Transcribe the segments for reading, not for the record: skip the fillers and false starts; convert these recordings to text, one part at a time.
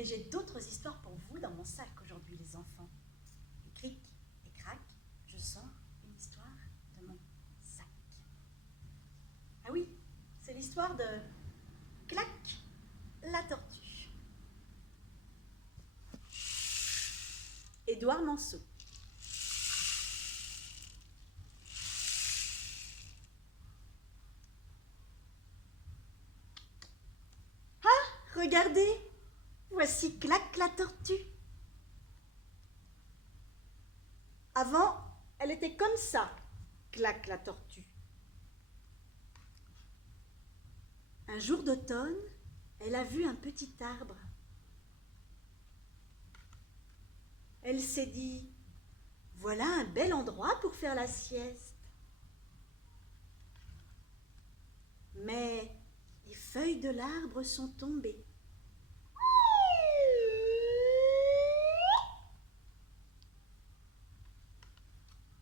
Mais j'ai d'autres histoires pour vous dans mon sac aujourd'hui, les enfants. Et cric et crac, je sors une histoire de mon sac. Ah oui, c'est l'histoire de Clac, la tortue. Édouard Manceau. Ah, regardez, voici Clac, la tortue. Avant, elle était comme ça, Clac, la tortue. Un jour d'automne, elle a vu un petit arbre. Elle s'est dit, voilà un bel endroit pour faire la sieste. Mais les feuilles de l'arbre sont tombées.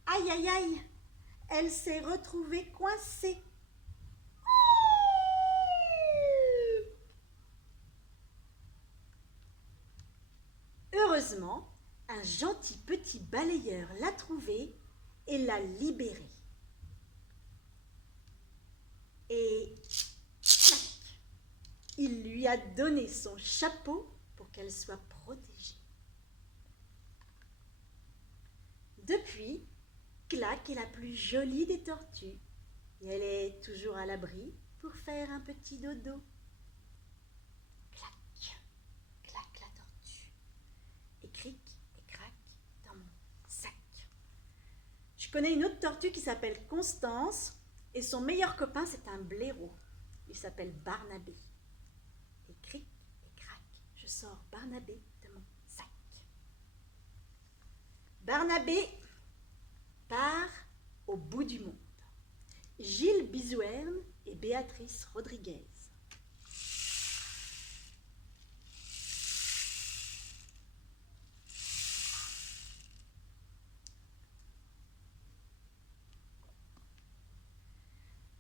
Aïe, aïe, aïe, elle s'est retrouvée coincée. Heureusement, un gentil petit balayeur l'a trouvée et l'a libérée. Et clac, il lui a donné son chapeau pour qu'elle soit protégée. Depuis, Clac est la plus jolie des tortues et elle est toujours à l'abri pour faire un petit dodo. Clac, Clac la tortue. Et cric et crac dans mon sac. Je connais une autre tortue qui s'appelle Constance et son meilleur copain c'est un blaireau. Il s'appelle Barnabé. Et cric et crac, je sors Barnabé de mon sac. Barnabé part au bout du monde. Gilles Bisouerne et Béatrice Rodriguez.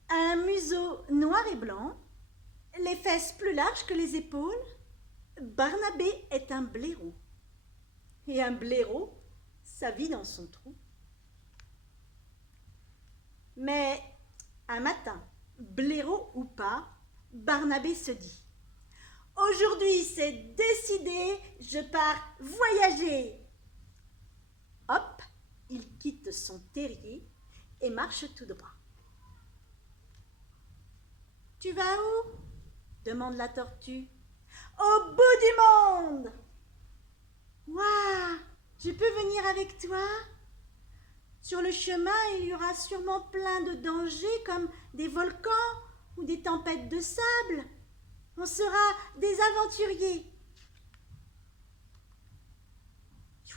Un museau noir et blanc, les fesses plus larges que les épaules, Barnabé est un blaireau. Et un blaireau, ça vit dans son trou. Mais un matin, blaireau ou pas, Barnabé se dit « Aujourd'hui, c'est décidé, je pars voyager !» Hop, il quitte son terrier et marche tout droit. « Tu vas où ?» demande la tortue. « Au bout du monde !»« Waouh, je peux venir avec toi ? Sur le chemin, il y aura sûrement plein de dangers comme des volcans ou des tempêtes de sable. On sera des aventuriers. » «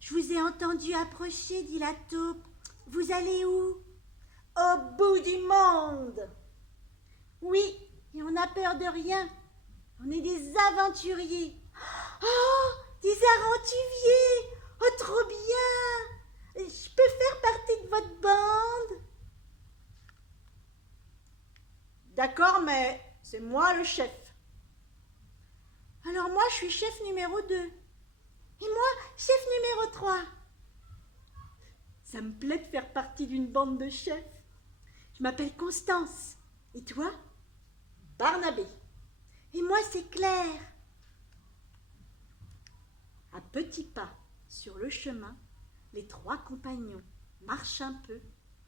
Je vous ai entendu approcher, dit la taupe. Vous allez où ? » ?»« Au bout du monde. » »« Oui, et on n'a peur de rien. On est des aventuriers. »« Oh, des aventuriers ! Oh, trop bien ! Je peux faire partie de votre bande ? » ?»« D'accord, mais c'est moi le chef. »« Alors moi, je suis chef numéro 2. Et moi, chef numéro 3. »« Ça me plaît de faire partie d'une bande de chefs. Je m'appelle Constance. Et toi ? » ?»« Barnabé. »« Et moi, c'est Claire. » À petits pas sur le chemin, les 3 compagnons marchent un peu,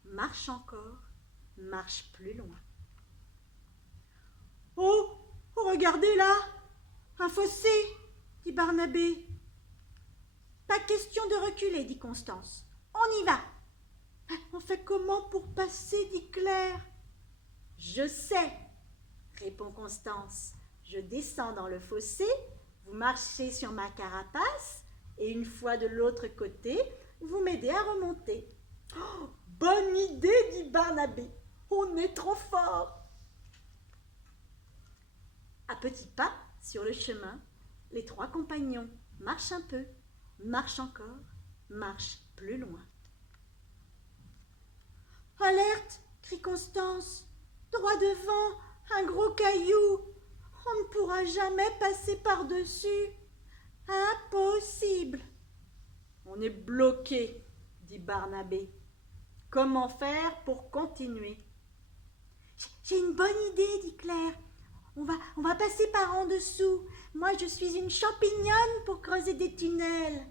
marchent encore, marchent plus loin. « Oh, regardez là, un fossé, dit Barnabé. »« Pas question de reculer, dit Constance. On y va. »« On fait comment pour passer, dit Claire. »« Je sais, répond Constance. Je descends dans le fossé, vous marchez sur ma carapace et une fois de l'autre côté, vous m'aidez à remonter. »« Oh, bonne idée, dit Barnabé. On est trop fort. » À petits pas sur le chemin, les 3 compagnons marchent un peu, marchent encore, marchent plus loin. « Alerte !» crie Constance. « Droit devant, un gros caillou. On ne pourra pourra jamais passer par-dessus. Impossible. On est bloqué, dit Barnabé. Comment faire pour continuer? J'ai une bonne idée, dit Claire. On va passer par en dessous. Moi, je suis une champignonne pour creuser des tunnels.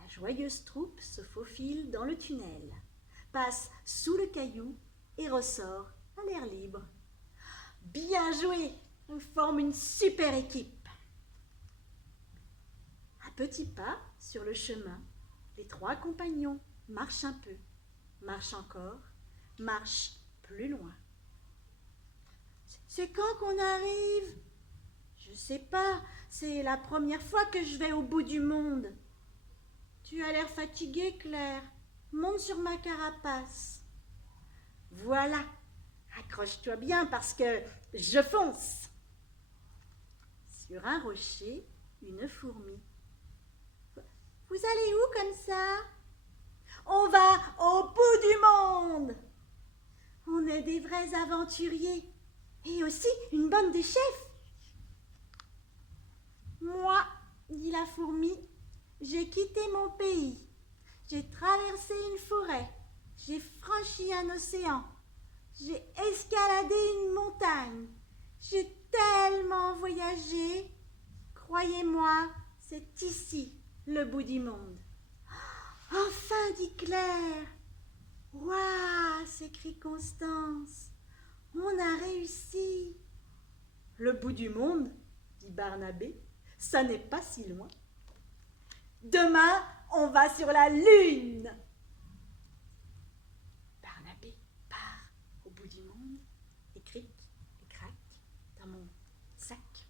La joyeuse troupe se faufile dans le tunnel, passe sous le caillou et ressort à l'air libre. Bien joué, on forme une super équipe. À petits pas sur le chemin, les trois compagnons marchent un peu, marchent encore, marchent plus loin. C'est quand qu'on arrive? Je sais pas, c'est la première fois que je vais au bout du monde. Tu as l'air fatiguée, Claire. Monte sur ma carapace. Voilà, accroche-toi bien parce que je fonce. Sur un rocher, une fourmi. Vous allez où comme ça? On va au bout du monde. On est des vrais aventuriers et aussi une bande de chefs. Moi, dit la fourmi, j'ai quitté mon pays. J'ai traversé une forêt. J'ai franchi un océan. J'ai escaladé une montagne. J'ai tellement voyagé. Croyez-moi, c'est ici le bout du monde. Enfin, dit Claire. Ouah, s'écrie Constance. On a réussi. Le bout du monde, dit Barnabé, ça n'est pas si loin. Demain, on va sur la Lune. Barnabé part au bout du monde et cric et crac dans mon sac.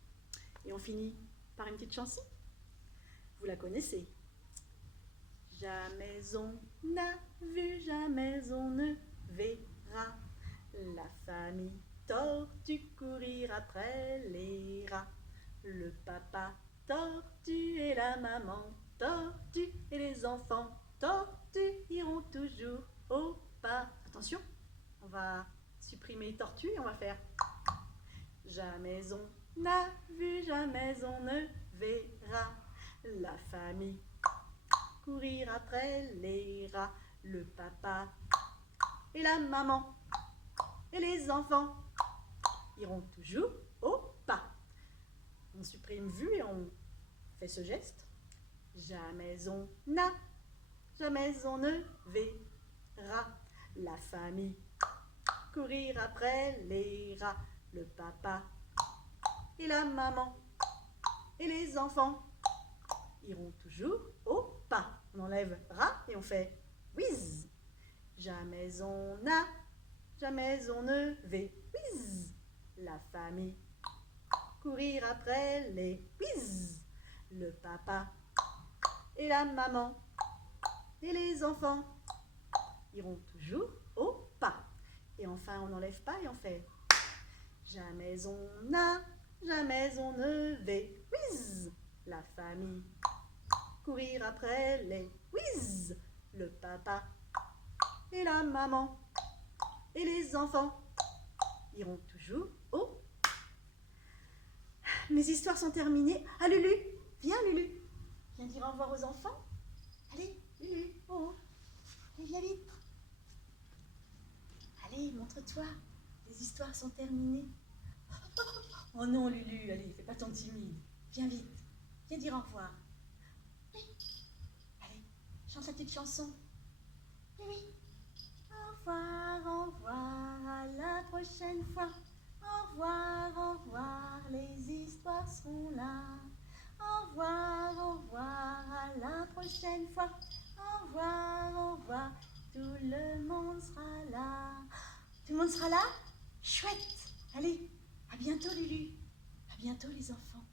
Et on finit par une petite chanson. Vous la connaissez. Jamais on n'a vu, jamais on ne verra la famille tortue courir après les rats. Le papa tortue et la maman tortue et les enfants tortues iront toujours au pas. Attention, on va supprimer tortue et on va faire jamais on n'a vu, jamais on ne verra la famille courir après les rats, le papa et la maman et les enfants iront toujours au pas. On supprime vu et on fait ce geste. Jamais on n'a, jamais on ne verra la famille courir après les rats, le papa et la maman et les enfants iront toujours au pas. On enlève rat et on fait whiz. Jamais on n'a, jamais on ne va whiz. La famille courir après les whiz. Le papa et la maman et les enfants iront toujours au pas. Et enfin on n'enlève pas et on fait jamais on n'a, jamais on ne va whiz. La famille courir après les whiz. Le papa et la maman et les enfants iront toujours au. Mes histoires sont terminées. Ah Lulu, viens Lulu. Viens dire au revoir aux enfants. Allez Lulu, oh, allez viens vite. Allez, montre-toi. Les histoires sont terminées. Oh non Lulu, allez, fais pas ton timide. Viens vite, viens dire au revoir. Oui. Allez, chante la petite chanson. Oui. Au revoir, à la prochaine fois. Au revoir, les histoires seront là. Au revoir, à la prochaine fois. Au revoir, tout le monde sera là. Tout le monde sera là? Chouette! Allez, à bientôt Lulu. À bientôt les enfants.